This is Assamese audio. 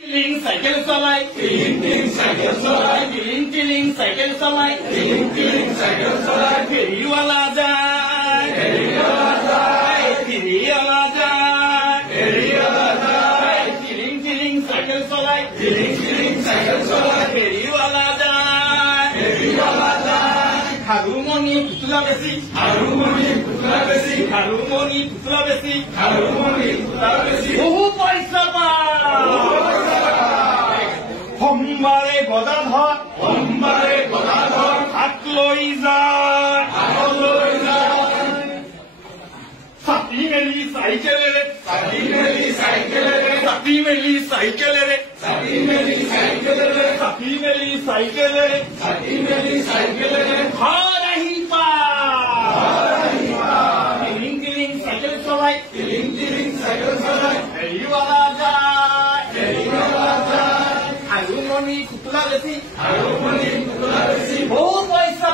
টিলিং সাইকেল চলাই টিলিং টিলিং সাইকেল চলাই টিলিং টিলিং সাইকেল চলাই টিলিং টিলিং সাইকেল চলাই ফেরিওয়ালা যায় ফেরিওয়ালা যায় ফেরিওয়ালা যায় ফেরিওয়ালা যায় টিলিং টিলিং সাইকেল চলাই টিলিং টিলিং সাইকেল চলাই ফেরিওয়ালা যায় ফেরিওয়ালা যায় হারুমনি পুতলা বেশি হারুমনি পুতলা বেশি হারুমনি পুতলা বেশি হারুমনি পুতলা বেশি বহু পয়সা সোমবাৰে গদাধৰ সোমবাৰে গদাধৰ হাত লৈ যায় হাত লৈ যায় ছাতি মেলি চাইকেলেৰে ছাতি মেলি চাইকেলেৰে ছাতি মেলি চাইকেলেৰে ছাতি মেলি চাইকেলেৰে ছাতি মেলি চাইকেলেৰে ছাতি মেলি চাইকেলেৰে ঘৰ আহি টিলিং টিলিং চাইকেল চলাই টিলিং টিলিং চাইকেল চলাই ফেৰিৱালা যায় ফেৰিৱালা যায় হাৰুমনি পুতলা বেশি হাৰুমনি পুতলা বেশি বহু পয়সা